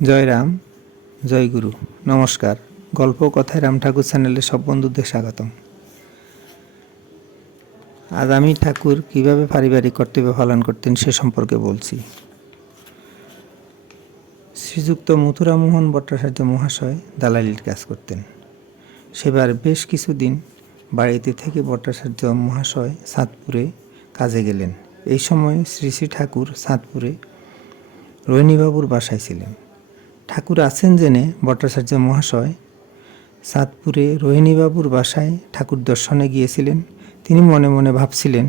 জয় রাম, জয় গুরু। নমস্কার। গল্প কথায় রাম ঠাকুর চ্যানেলে সব বন্ধুদের স্বাগতম। আজ আমি ঠাকুর কিভাবে পারিবারিক কর্তব্য পালন করতেন সে সম্পর্কে বলছি। শ্রীযুক্ত মথুরামোহন ভট্টাচার্য মহাশয় দালালির কাজ করতেন। সেবার বেশ কিছুদিন বাড়িতে থেকে ভট্টাচার্য মহাশয় চাঁদপুরে কাজে গেলেন। এই সময় শ্রী শ্রী ঠাকুর চাঁদপুরে রোহিণীবাবুর বাসায় ছিলেন। ঠাকুর আছেন জেনে ভট্টাচার্য মহাশয় চাঁদপুরে রোহিণীবাবুর বাসায় ঠাকুর দর্শনে গিয়েছিলেন। তিনি মনে মনে ভাবছিলেন,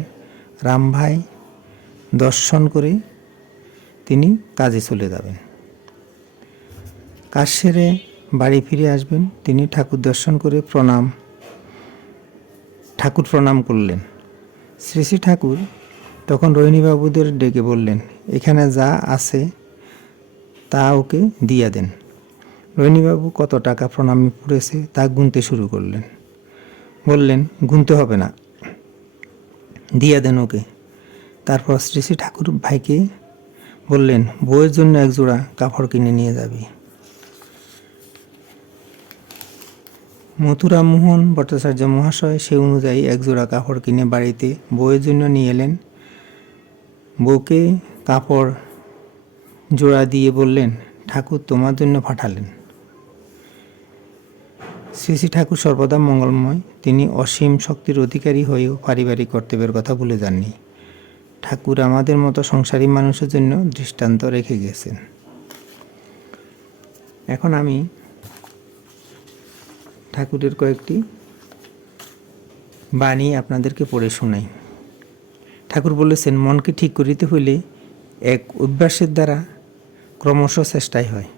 রাম ভাই দর্শন করে তিনি কাজে চলে যাবেন, কাজ সেরে বাড়ি ফিরে আসবেন। তিনি ঠাকুর দর্শন করে ঠাকুর প্রণাম করলেন। শ্রী শ্রী ঠাকুর তখন রোহিণীবাবুদের ডেকে বললেন, এখানে যা আছে তা ওকে দিয়ে দেন। রোহিণীবাবু কত টাকা প্রণামী পড়েছে তা গুনতে শুরু করলেন। বললেন, গুনতে হবে না, দিয়ে দেন ওকে। তারপর শ্রী শ্রী ঠাকুর ভাইকে বললেন, বউয়ের জন্য একজোড়া কাপড় কিনে নিয়ে যাবি। মথুরামোহন ভট্টাচার্য মহাশয় সে অনুযায়ী একজোড়া কাপড় কিনে বাড়িতে বউয়ের জন্য নিয়ে এলেন। বউকে কাপড় জোড়া দিয়ে বললেন, ঠাকুর তোমার জন্য পাঠালেন। শ্রী শ্রী ঠাকুর সর্বদা মঙ্গলময়। তিনি অসীম শক্তির অধিকারী হয়েও পারিবারিক কর্তব্যের কথা ভুলে যাননি। ঠাকুর আমাদের মতো সংসারী মানুষের জন্য দৃষ্টান্ত রেখে গেছেন। এখন আমি ঠাকুরের কয়েকটি বাণী আপনাদেরকে পড়ে শোনাই। ঠাকুর বলেছেন, মনকে ঠিক করিতে হইলে এক অভ্যাসের দ্বারা ক্রমশ চেষ্টাই হয়।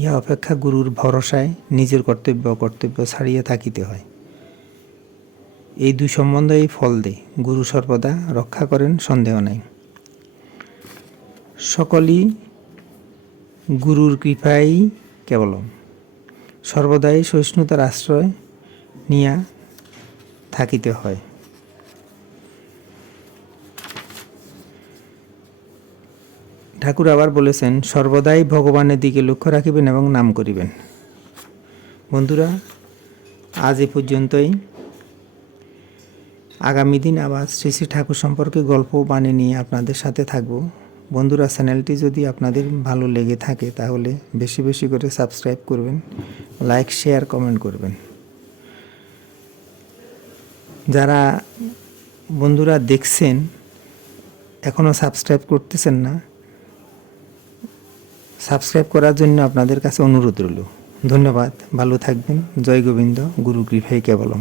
ইহা অপেক্ষা গুরুর ভরসায় নিজের কর্তব্য ছাড়িয়া থাকিতে হয়। এই দুই সম্বন্ধেই ফল দেয়। গুরু সর্বদা রক্ষা করেন, সন্দেহ নাই। সকলই গুরুর কৃপাই কেবলম। সর্বদাই সহিষ্ণুতার আশ্রয় নিয়া থাকিতে হয়। ঠাকুর আবার বলেছেন, সর্বদাই ভগবানের দিকে লক্ষ্য রাখিবেন এবং নাম করিবেন। বন্ধুরা, আজ এ পর্যন্তই। আগামী দিন আবার শ্রী শ্রী ঠাকুর সম্পর্কে গল্প বানিয়ে নিয়ে আপনাদের সাথে থাকব। বন্ধুরা, চ্যানেলটি যদি আপনাদের ভালো লেগে থাকে তাহলে বেশি বেশি করে সাবস্ক্রাইব করবেন, লাইক, শেয়ার, কমেন্ট করবেন। যারা বন্ধুরা দেখছেন এখনও সাবস্ক্রাইব করতেছেন না, সাবস্ক্রাইব করার জন্য আপনাদের কাছে অনুরোধ রইল। ধন্যবাদ। ভালো থাকবেন। জয় গোবিন্দ। গুরু কৃপাই কেবলম।